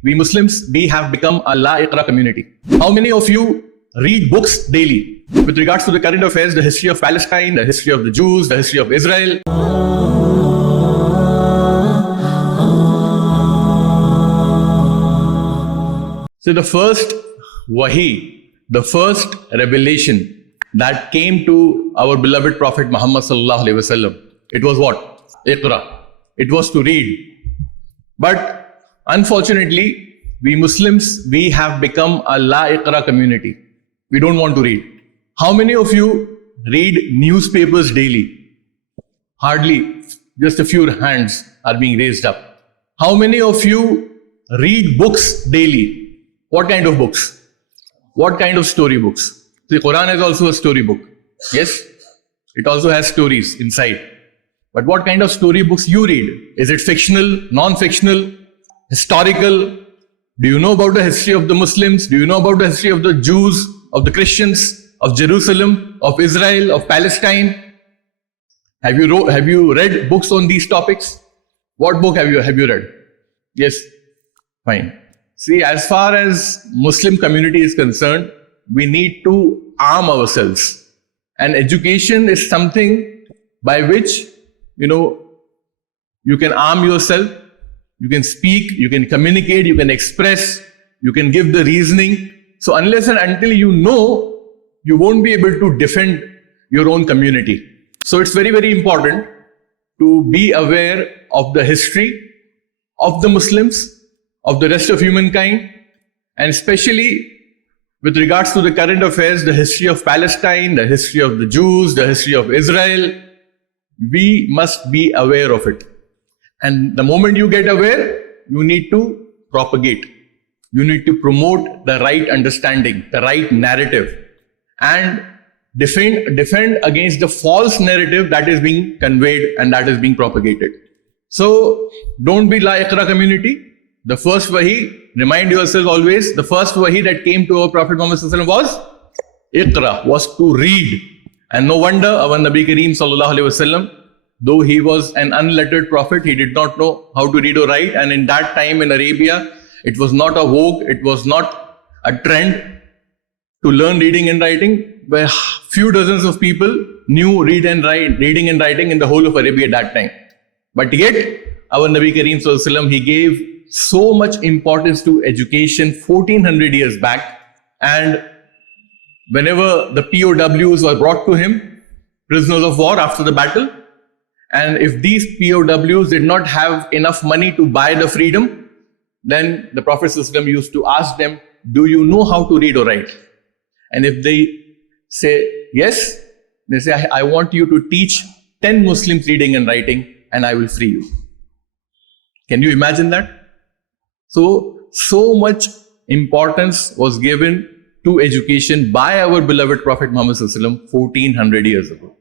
We Muslims, we have become a La Iqra community. How many of you read books daily with regards to the current affairs, the history of Palestine, the history of the Jews, the history of Israel? So the first wahi, the first revelation that came to our beloved Prophet Muhammad sallallahu alaihi wasallam, it was what? Iqra. It was to read. But unfortunately, we Muslims, we have become a La Iqra community. We don't want to read. How many of you read newspapers daily? Hardly, just a few hands are being raised up. How many of you read books daily? What kind of books? What kind of story books? The Quran is also a story book. Yes, it also has stories inside. But what kind of story books you read? Is it fictional, non-fictional, historical? Do you know about the history of the Muslims? Do you know about the history of the Jews, of the Christians, of Jerusalem, of Israel, of Palestine? Have you read books on these topics? What book have you read? Yes, fine. See, as far as Muslim community is concerned, we need to arm ourselves. And education is something by which, you can arm yourself, you can speak, you can communicate, you can express, you can give the reasoning. So unless and until you know, you won't be able to defend your own community. So it's very, very important to be aware of the history of the Muslims, of the rest of humankind, and especially with regards to the current affairs, the history of Palestine, the history of the Jews, the history of Israel. We must be aware of it. And the moment you get aware, you need to propagate. You need to promote the right understanding, the right narrative, and defend against the false narrative that is being conveyed and that is being propagated. So don't be La Iqra community. The first wahi, remind yourself always, the first wahi that came to our Prophet Muhammad was Iqra, was to read. And no wonder our Nabi Kareem sallallahu alaihi wasallam, though he was an unlettered prophet, he did not know how to read or write. And in that time in Arabia, it was not a vogue, it was not a trend to learn reading and writing, where few dozens of people knew reading and writing in the whole of Arabia at that time. But yet, our Nabi Kareem sallallahu alaihi wasallam, he gave so much importance to education 1400 years back. And whenever the POWs were brought to him, prisoners of war after the battle, and if these POWs did not have enough money to buy the freedom, then the Prophet ﷺ used to ask them, do you know how to read or write? And if they say yes, they say, I want you to teach 10 Muslims reading and writing and I will free you. Can you imagine that? So much importance was given to education by our beloved Prophet Muhammad ﷺ 1400 years ago.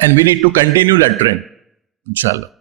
And we need to continue that trend, inshallah.